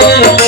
Oh.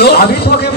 বলো। আমি তোকে